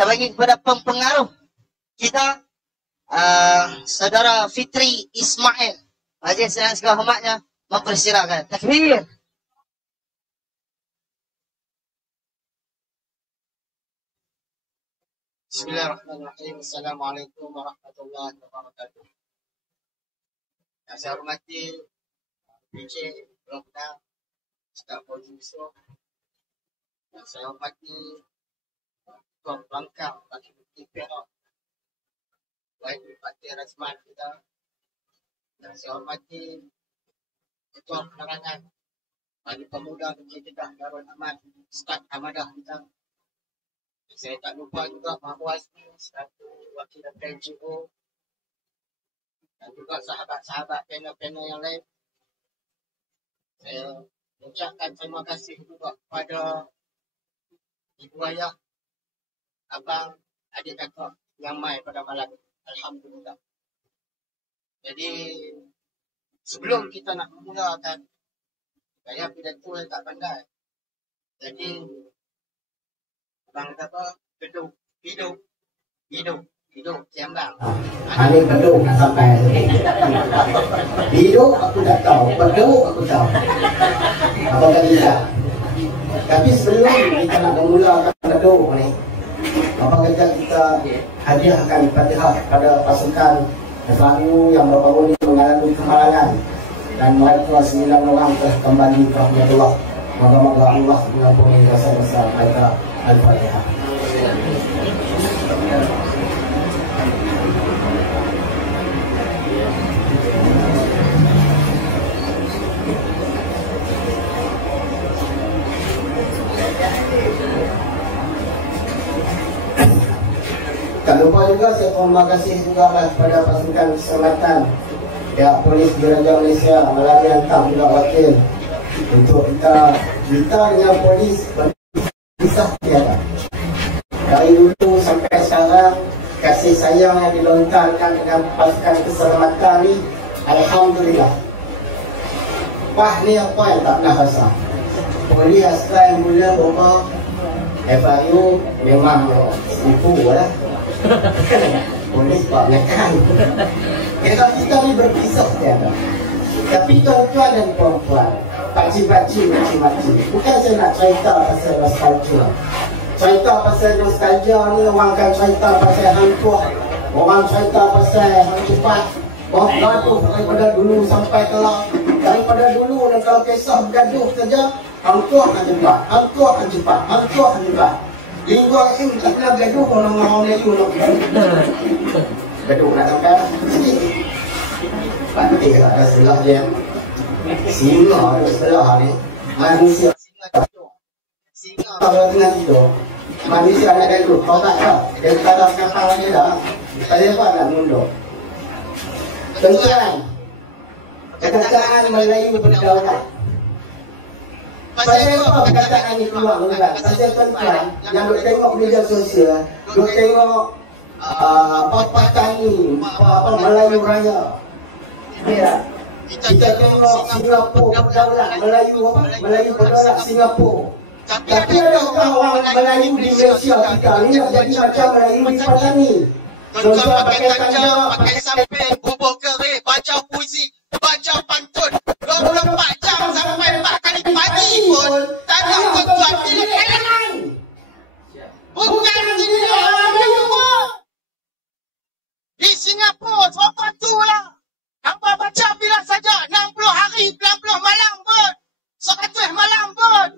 kita bagi kepada pempengaruh kita, Saudara Fitri Ismail. Majlis dengan segala hormatnya mempersilakan. Takbir. Bismillahirrahmanirrahim. Assalamualaikum warahmatullahi wabarakatuh. Yang saya hormati PJ Program Staf Polisi Yusuf. Yang saya hormati Tuan Pelangkang Bagi Bukti Perak, Baik Bupati Razman kita. Yang saya hormati Ketua Penerangan Bagi Pemuda Bukti Kedah Darul Aman Ustaz Hamadah kita. Saya tak lupa juga Mahmud Azmi selaku wakil daripada NGO dan juga sahabat-sahabat panel-panel yang lain. Saya ucapkan terima kasih juga kepada ibu ayah, abang, adik kakak yang mai pada malam. Alhamdulillah. Jadi sebelum kita nak memulakan, saya pidato yang tak pandai. Jadi abang kata apa? Hidup, siambang. Ini beduk nak sampai. Hidup aku tak tahu, beduk aku tahu. Apa tadi tak? Tapi sebelum kita nak memulakan beduk ni, apa kata kita hadiahkan Fatihah kepada pasukan FAU yang baru-baru ini mengalami kemalangan dan mereka 9 orang telah kembali ke rahmatullah. Moga-moga Allah mengampuni dosa-dosa mereka. Al-Fatihah. Tak lupa juga saya terima kasih juga kepada pasukan keselamatan pihak polis Diraja Malaysia melalui hantar juga wakil untuk kita dengan polis kisah tiada. Dari dulu sampai sekarang kasih sayang yang dilontarkan dengan pasukan keselamatan ni, alhamdulillah. Wah, ni apa yang tak pernah rasa. Polis askar yang mula bawa FAU memang senipu lah. Polis buat menekan. Kita ni berpisah tiada. Tapi tuan-tuan dan puan-puan, pakcik-pakcik, makcik-makcik, bukan saya nak cerita pasal nostalgia. Cerita pasal nostalgia ni, orang kan cerita pasal hantu, orang cerita pasal hang cepat. Orang gaduh daripada dulu sampai kelak. Daripada dulu dan kalau kisah bergaduh saja, hantu akan cepat, hantu akan cepat, hantu akan cepat. Linggu ini tak pernah bergaduh orang Melayu nak gaduh nak sampai sikit. Patih lah ada sebelah dia. Singa ada sebelah ni. Manusia kalau tengah tidur, manusia nak gaduh. Kau tak tahu dia kadang kapal dia dah. Saya apa nak mundur. Tuan-tuan, perkataan Melayu berdaulat. Pasal apa perkataan ni keluar tuan-tuan? Pasal tuan-tuan yang duk tengok media sosial, duk tengok apa tani, apa Melayu Raya. Ya. Kita tengok Singapura berdaulat, Melayu apa? Melayu berdaulat Singapura. Tapi adakah orang Melayu di Malaysia kita ni nak jadi macam Melayu di Patani? Tuan-tuan pakai tanja, pakai samping, bubur kering, baca puisi, baca pantun 24 jam sampai 4 kali pagi pun tak nak tuan-tuan pilih elemen. Bukan ini orang Melayu. Di Singapura sebab tu lah. Hampa baca bila saja 60 hari, 90 malam pun, 100 malam pun.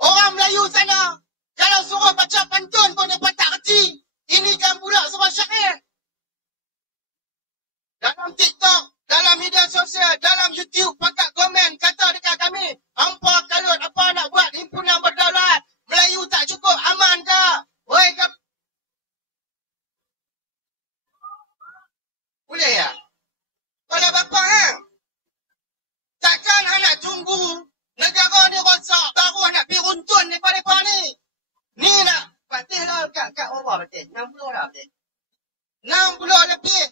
Orang Melayu sana, kalau suruh baca pantun pun mereka tak kerti. Ini kan pula suruh syair. Dalam TikTok, dalam media sosial, dalam YouTube, pakat komen, kata dekat kami, hampa kalut apa nak buat himpunan berdaulat, Melayu tak cukup aman ke? Oi, boleh ya? Kalau bapa takkan anak tunggu negara ni rosak baru nak pergi runtun daripada ni. Ni nak patih lah kat berapa patih? 60 dah patih. 60 lebih.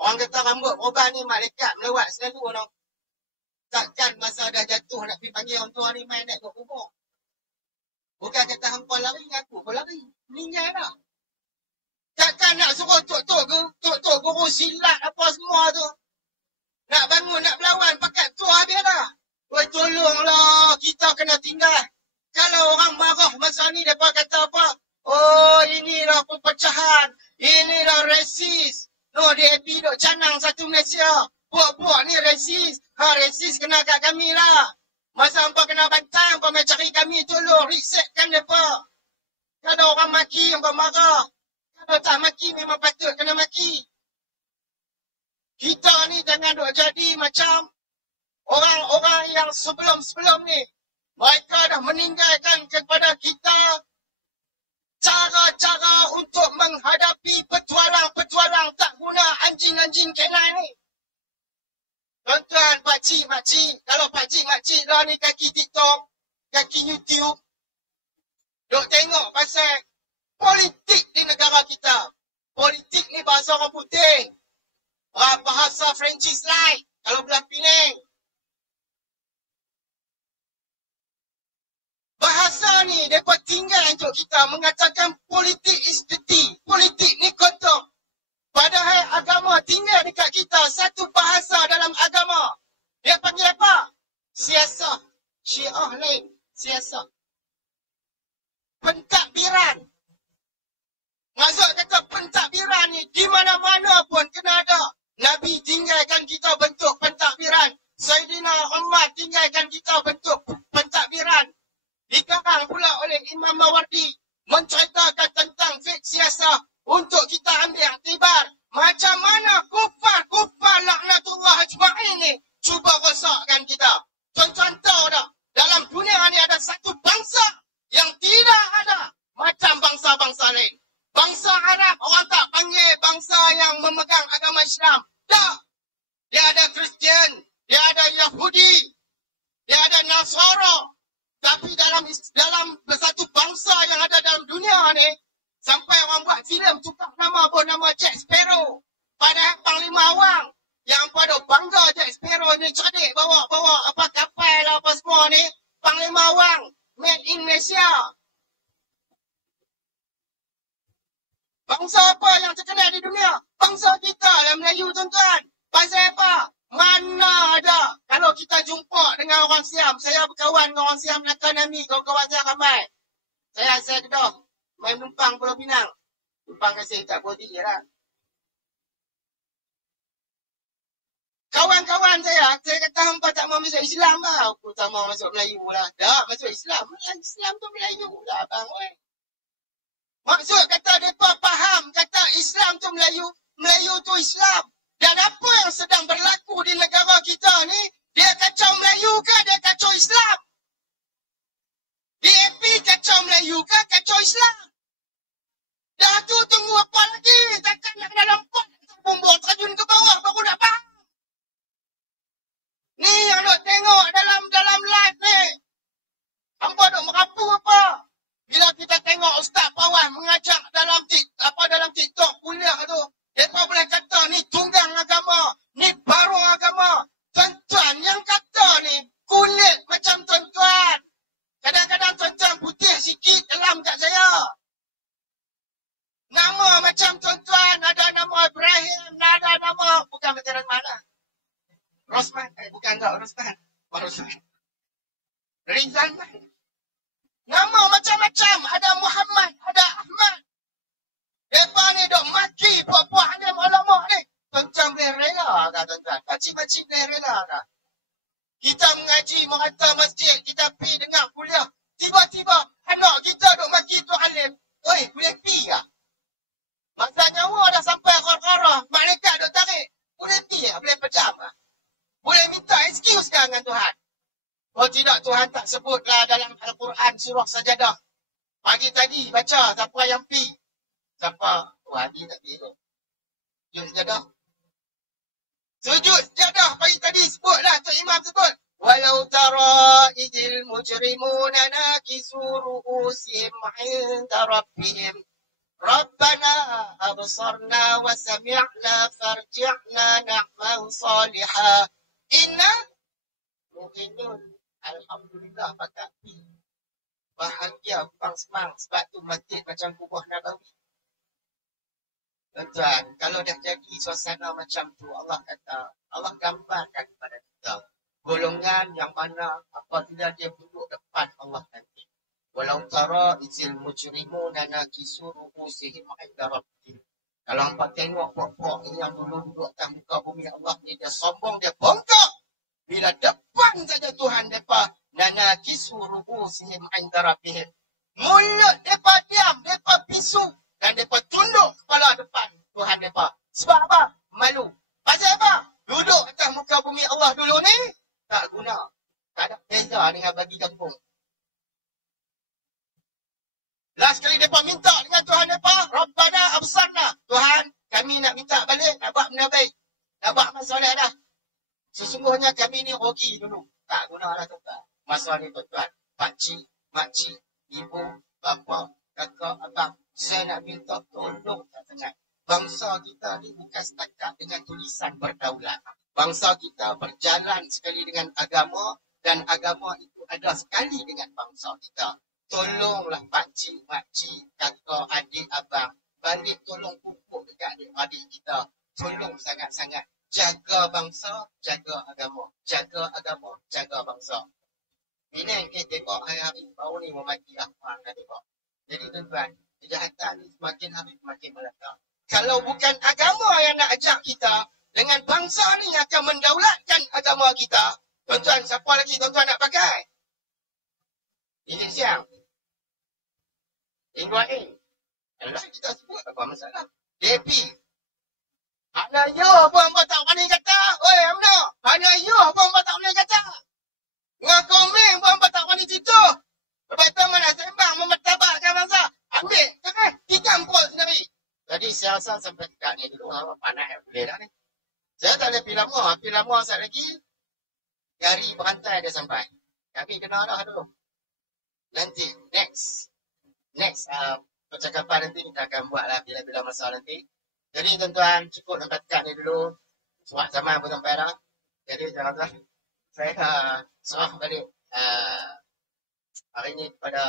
Orang kata rambut korban ni malaikat melewat selalu no. Takkan masa dah jatuh nak pergi panggil orang tua ni main naik ke kubur. Bukan kata hampa lari, aku pun lari. Meninggal dah. Takkan nak suruh tok guru silat apa semua tu. Nak bangun, nak berlawan, pakat tua habis dah. Weh, tolonglah, kita kena tinggal. Kalau orang marah masa ni, mereka kata apa? Oh, inilah perpecahan. Inilah resis. No, DAP duk canang satu Malaysia. Buat-buat ni resis. Resis kena kat kami lah. Masa hampa kena bantai, hampa mai cari kami tolong. Resetkan mereka. Kalau orang maki, hampa marah. Kalau tak maki, memang patut kena maki. Kita ni jangan duk jadi macam orang-orang yang sebelum-sebelum ni. Mereka dah meninggalkan kepada kita cara-cara untuk menghadapi petualang-petualang tak guna anjing-anjing kenai ni. Tuan-tuan, pakcik, makcik. Kalau pakcik, makcik dah ni kaki TikTok, kaki YouTube. Duk tengok pasal politik di negara kita. Politik ni bahasa orang putih. Bahasa Frenchies lain. Kalau belah Penang. Bahasa ni, mereka tinggal untuk kita mengatakan politik is dirty. Politik ni kotor. Padahal agama tinggal dekat kita. Satu bahasa dalam agama. Dia panggil apa? Siasah. Syiah lain. Siasah. Pentadbiran. Maksud kata pentadbiran ni di mana-mana pun kena ada. Nabi tinggalkan kita bentuk pentadbiran. Sayyidina Umar tinggalkan kita bentuk pentadbiran. Dikarang pula oleh Imam Mawardi menceritakan tentang fiqh siasah untuk kita ambil iktibar. Macam mana kufar laknatullah ajma'in ni cuba rosakkan kita. Tuan-tuan tahu tak? Dalam dunia ni ada satu bangsa yang tidak ada macam bangsa-bangsa lain. Bangsa Arab, orang tak panggil bangsa yang memegang agama Islam. Tak. Dia ada Kristian, dia ada Yahudi, dia ada Nasara. Tapi dalam satu bangsa yang ada dalam dunia ni, sampai orang buat filem tukar nama pun nama Jack Sparrow. Padahal Panglima Awang yang pada bangga Jack Sparrow ni cerdik bawa apa kapal apa semua ni. Panglima Awang, made in Malaysia. Bangsa apa yang terkenal di dunia? Bangsa kita lah Melayu, tuan-tuan. Pasal apa? Mana ada. Kalau kita jumpa dengan orang Siam, saya berkawan dengan orang Siam Melaka Nami, kawan-kawan saya ramai. Saya Kedah, main menumpang Pulau Pinang. Numpang kasih tak bodi je lah. Kawan-kawan saya kata hampa tak mau masuk Islam lah. Aku tak mau masuk Melayu lah. Tak, masuk Islam. Islam tu Melayu lah bang. Oi. Maksud kata mereka faham kata Islam tu Melayu, Melayu tu Islam. Dan apa yang sedang berlaku di negara kita ni, dia kacau Melayu ke dia kacau Islam? DAP kacau Melayu ke kacau Islam? Dah tu tunggu apa lagi? Takkan nak dalam pot, bumbung terjun ke bawah baru nak faham. Ni yang duk tengok dalam live ni. Hampa duk merapu apa? Bila kita tengok Ustaz Pawan mengajak dalam TikTok kuliah tu, mereka boleh kata ni tunggang agama, ni baru agama. Tuan-tuan yang kata ni kulit macam tuan-tuan. Kadang-kadang tuan-tuan putih sikit kelam kat saya. Nama macam tuan-tuan, ada nama Ibrahim, ada nama, bukan veteran mana? Rosman, bukan enggak Rosman. Rosman. Rizal man. Nama macam-macam, ada Muhammad, ada Ahmad. Mereka ni duk maki puak-puak alim ulama ni. Tuan-tuan boleh rela kan tuan-tuan? Pakcik-pakcik boleh rela kan? Kita mengaji merata masjid, kita pergi dengar kuliah. Tiba-tiba anak kita duk maki tu alim. Oi, boleh pergi kah? Masa nyawa dah sampai korah-korah, malaikat duk tarik. Boleh pergi kah? Boleh pejam kah? Boleh minta excuse kah dengan Tuhan? Oh tidak, Tuhan tak sebutlah dalam Al-Quran surah Sajadah. Pagi tadi baca siapa yang pi. Siapa? Oh, Hadi tak pi tu. Sujud Sajadah. Sujud Sajadah pagi tadi sebutlah Tok Imam sebut. Walau tara idil mujrimuna nakisu ru'usim 'inda rabbihim. Rabbana absarna wa sami'na farji'na na'mal salihah. Inna mu'minun. Alhamdulillah pakat pi. Bahagia dia buang semang. Sebab tu masjid macam kubur Nabawi. Tuan-tuan, kalau dah jadi suasana macam tu, Allah kata, Allah gambarkan kepada kita golongan yang mana apabila dia duduk depan Allah nanti. Walau tara izil mujrimuna nakisu ru'usihim 'inda rabbihim. Kalau hampa tengok pokok yang dulu duduk atas muka bumi Allah ni, dia sombong, dia bongkok. Bila depan saja Tuhan mereka, nakisu ru'usihim 'inda rabbihim. Mulut mereka diam, mereka bisu. Dan mereka tunduk kepala depan Tuhan mereka. Sebab apa? Malu. Pasal apa? Duduk atas muka bumi Allah dulu ni, tak guna. Tak ada beza dengan bagi kampung. Last kali mereka minta dengan Tuhan mereka, Rabbana absarna. Tuhan, kami nak minta balik, nak buat benda baik. Nak buat masalah dah. Sesungguhnya kami ni rogi dulu. Tak guna lah tuan. Masa ni tuan-tuan. Pakcik, makcik, ibu, bapa, kakak, abang. Saya nak minta tolong sangat. Bangsa kita ni bukan setakat dengan tulisan berdaulat. Bangsa kita berjalan sekali dengan agama dan agama itu ada sekali dengan bangsa kita. Tolonglah pakcik, makcik, kakak, adik, abang. Balik tolong pupuk dekat adik-adik kita. Tolong sangat-sangat. Jaga bangsa, jaga agama. Jaga agama, jaga bangsa. Bila yang kita tengok hari-hari baru ni memaki apa nak tengok. Jadi tuan-tuan, kejahatan ni semakin hari semakin melata. Kalau bukan agama yang nak ajak kita, dengan bangsa ni yang akan mendaulatkan agama kita, tuan-tuan, siapa lagi tuan-tuan nak pakai? Ini siang. Ingguain. Alah, kita sebut apa masalah. DP. Hanya you pun hamba tak berani kata. Oi, Amno. Hanya you pun hamba tak berani kata. Dengan komen pun hamba tak berani tutup. Lepas tu mana sembang memertabatkan bangsa. Ambil. Jangan. Tikam pun sendiri. Jadi saya rasa sampai dekat ni dulu. Panas yang boleh dah ni. Saya tak boleh pergi lama. Pergi lama saat lagi. Jari berantai dia sampai. Kami kena dah dulu. Nanti. Next. Percakapan nanti kita akan buat lah bila-bila masa nanti. Jadi tuan-tuan cukup sampai dekat ni dulu. Sebab zaman pun sampai dah. Jadi tuan-tuan. Saya serah balik. Hari ini kepada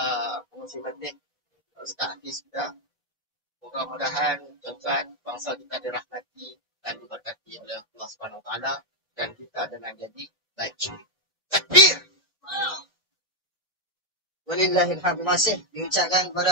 pengurusi majlis Ustaz Hafiz kita. Mudah-mudahan tuan-tuan bangsa kita dirahmati dan diberkati oleh Allah SWT dan kita dengan jadi baik. Takbir. Walillahilhamd. Terima kasih diucapkan kepada